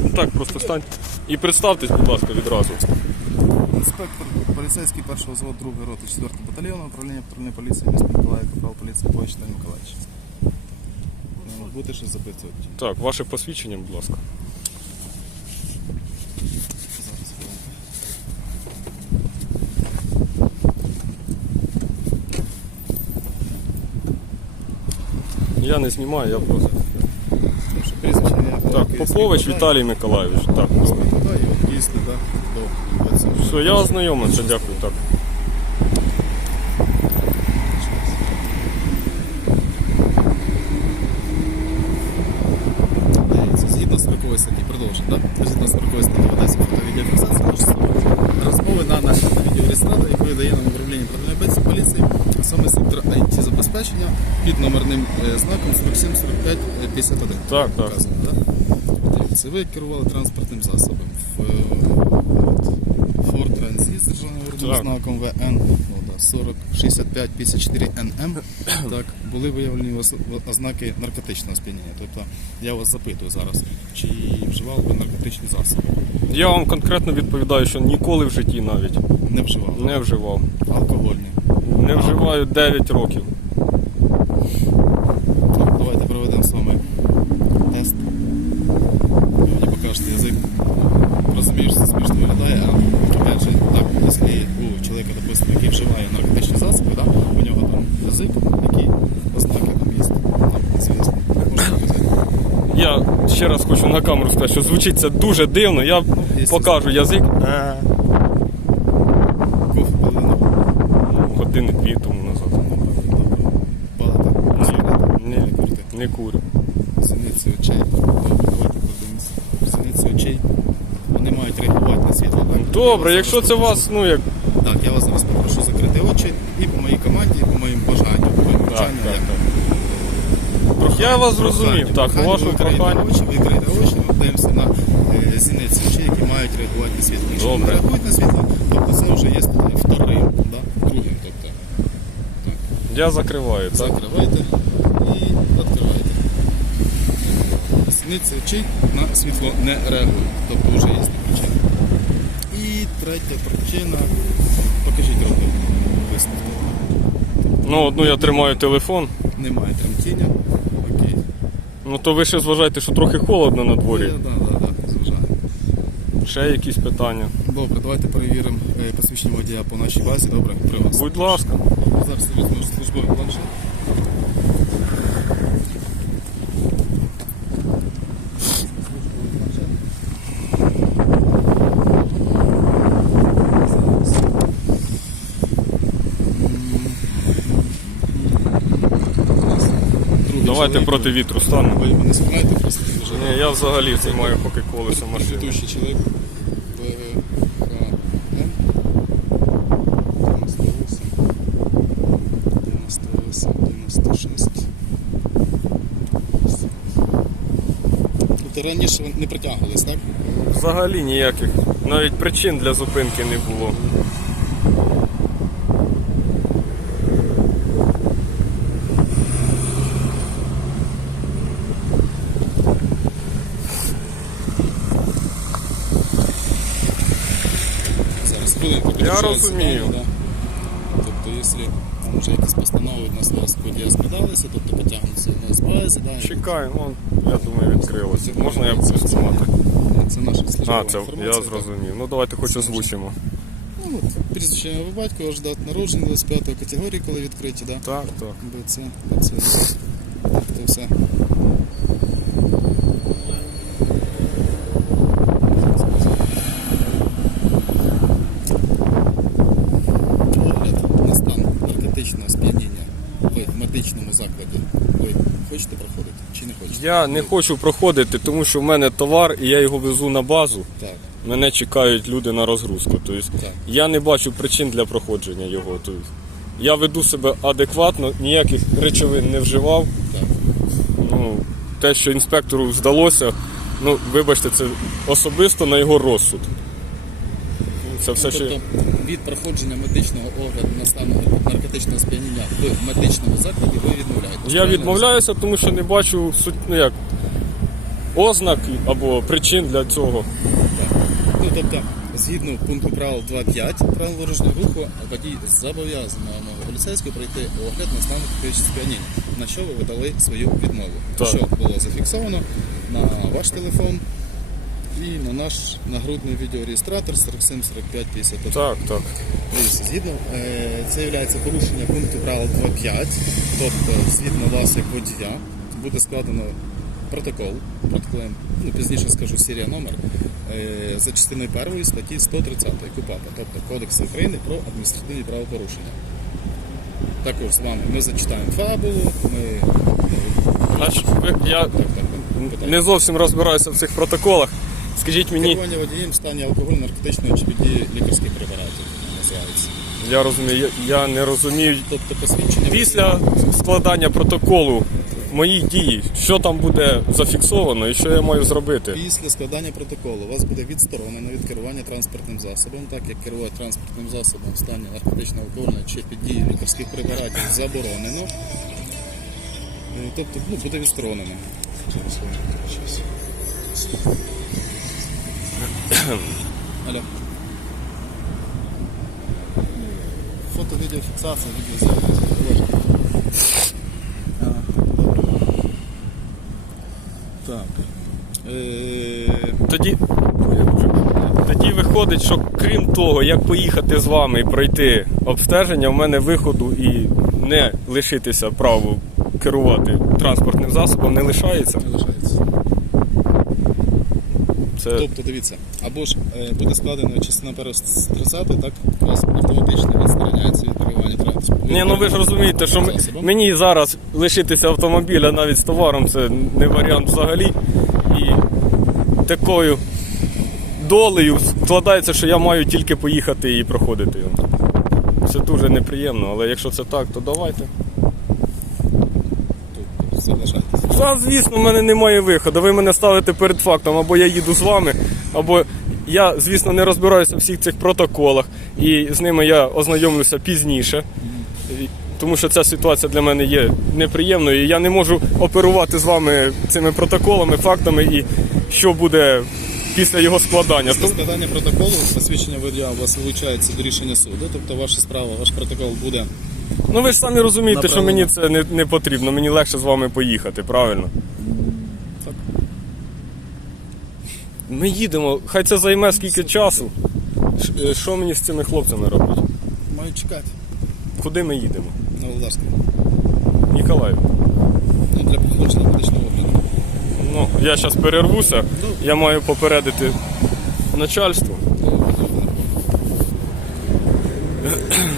Ну так, просто стань. І представтесь, будь ласка, відразу. Інспектор поліцейський першого взводу другої роти 4 батальйону управління патрульної поліції міста Миколаїв, капрал поліції Почта Миколаївич. Ну, Бути щось запитувати. Так, ваше посвідчення, будь ласка. Зараз хвилинку. Я не знімаю, я просто. Так, Попович Віталій Миколайович. Так, дійсно, так, Все, я ознайомився, дякую. Так. Згідно з 40 статті, продовжуємо, так? Згідно з 40 статті ведеться фото-відеофіксація розмови на нашій відеореєстратор, яку видає нам управління патрульної поліції, а саме сектор IT забезпечення під номерним е, знаком 47 45 51. Так, так. Вказано, так? Дивіться, ви керували транспортним засобом е, Ford Transit з державним знаком ВН ну, да, 40 65 54 НМ. Так, були виявлені ознаки наркотичного сп'яніння. Тобто я вас запитую зараз, чи вживали ви наркотичні засоби? Я вам конкретно відповідаю, що ніколи в житті навіть Не вживали. не вживав. Алкогольні. Не вживаю 9 років. Так, давайте проведемо з вами тест. Ви мені покажете язик. Розумію, що це смішно виглядає, а опять же, так, якщо у чоловіка, допустимо, який вживає наркотичні засоби, да, у нього там язик, які ознаки там є, там звісно. Можна показати. Я ще раз хочу на камеру сказати, що звучить це дуже дивно. Я покажу язик. Кофе пили на Години дві тому назад. Багато. Сигарет? Ні, Не курите. не курю. Зіниці очей. Зіниці очей. Вони мають реагувати на світло. Добре, якщо це вас, ну як. Так, я вас зараз попрошу закрити очі і по моїй команді, і по моїм бажанню, по моїм Так, бажанню. так, як- так. Я вас зрозумів. Так, по вашому проханню. очі, очі, ми подивимося на е, зіниці очей, які мають реагувати на світло. Якщо вони Добре. реагують на світло, тобто це вже є е, вторим, да? другим. Тобто. Я закриваю, так? Закривайте і відкривайте. Синиці очей на світло не реагують, тобто вже є причина. І третя причина. Покажіть руку. Ну, одну я тримаю телефон. Немає тремтіння. Ну то ви ще зважаєте, що трохи холодно на дворі. Так, так, так, зважаю. Ще якісь питання. Добре, давайте перевіримо е, посвідчення водія по нашій базі. Добре, при вас. Будь ласка. Зараз візьму службовий планшет. Давайте чоловік. проти вітру станемо. Ви мене спинайте просто. Ні, я взагалі займаю поки колесо машини. Ведущий чоловік. ВГХН. 98. 98, 96. Тобто раніше ви не притягувались, так? Взагалі ніяких. Навіть причин для зупинки не було. Зараз. Я розумію. да. Тобто, якщо там вже якісь постанови на нас подія складалися, тобто потягнуться на СПС, да, Чекай, ну я думаю, відкрилося. Можна я буду знімати? це наша службова А, це я так. зрозумів. Ну давайте хоч озвучимо. Ну, прізвище ім'я по батьку, ваш дат народження 25 категорії, коли відкриті, да? Так, так. БЦ, БЦ, тобто все. Огляд на стан наркотичного сп'яніння в медичному закладі. Ви хочете проходити чи не хочете? Я не хочу проходити, тому що в мене товар і я його везу на базу. Так, Мене чекають люди на розгрузку. Тобто Так. я не бачу причин для проходження його. Тобто я веду себе адекватно, ніяких речовин не вживав. так. Ну, те, що інспектору вдалося, ну, вибачте, це особисто на його розсуд. Це все, що. Тобто від проходження медичного огляду на стан наркотичного сп'яніння в медичному закладі ви відмовляєтесь. Я відмовляюся, тому що не бачу суть, ну як. ознак або причин для цього. Так. Ну, тобто, згідно пункту правил 2.5 правил дорожнього руху, водій зобов'язаний вимогу поліцейського пройти огляд на стан критичного сп'яніння, на що ви видали свою відмову. Так. Що було зафіксовано на ваш телефон і на наш нагрудний відеореєстратор 47 45 51. Так, так. Згідно, е, це є порушення пункту правил 2.5, тобто згідно вас як водія буде складено протокол, протоколем, ну пізніше скажу серія номер, е, за частиною першої статті 130 КУПАПа, тобто Кодексу України про адміністративні правопорушення. Також з вами ми зачитаємо фабулу, ми я не зовсім розбираюся в цих протоколах. Скажіть мені, керування водієм в стані алкогольно наркотичного чи під дією лікарських препаратів називається. я розумію, я, не розумію. Тобто посвідчення Після складання протоколу мої дії, що там буде зафіксовано і що я маю зробити. Після складання протоколу вас буде відсторонено від керування транспортним засобом, так як керувати транспортним засобом в стані наркотичного алкогольного чи під дією лікарських препаратів заборонено. Е, Тобто ну, буде відсторонено. Алло. Фото, відеофіксація, відеозапис. Так. Е, Тоді, тоді виходить, що крім того, як поїхати з вами і пройти обстеження, в мене виходу і не лишитися праву керувати транспортним засобом не лишається. Це Тобто, дивіться, або ж е, буде складено частина 30, так у вас автоматично відстороняється від керування транспорту. Ні, ну ви ж розумієте, що ми- Засобом. мені зараз лишитися автомобіля навіть з товаром це не варіант взагалі. І такою долею складається, що я маю тільки поїхати і проходити його. Це дуже неприємно, але якщо це так, то давайте. Тут залишайтеся. Та, звісно, в мене немає виходу. Ви мене ставите перед фактом, або я їду з вами, або я, звісно, не розбираюся в всіх цих протоколах, і з ними я ознайомлюся пізніше. Тому що ця ситуація для мене є неприємною. і Я не можу оперувати з вами цими протоколами, фактами і що буде після його складання. Після складання протоколу посвідчення водія у вас вилучається до рішення суду, тобто ваша справа, ваш протокол буде Ну ви ж самі розумієте, що мені це не, не потрібно. Мені легше з вами поїхати, правильно? так. Ми їдемо, хай це займе скільки часу. Ш- е, Що мені з цими хлопцями робити? Мають чекати Куди ми їдемо? на Володарську. Ніколаїв. Ну, для проходження медичного огляду. Ну, я зараз перервуся. Я маю попередити начальство.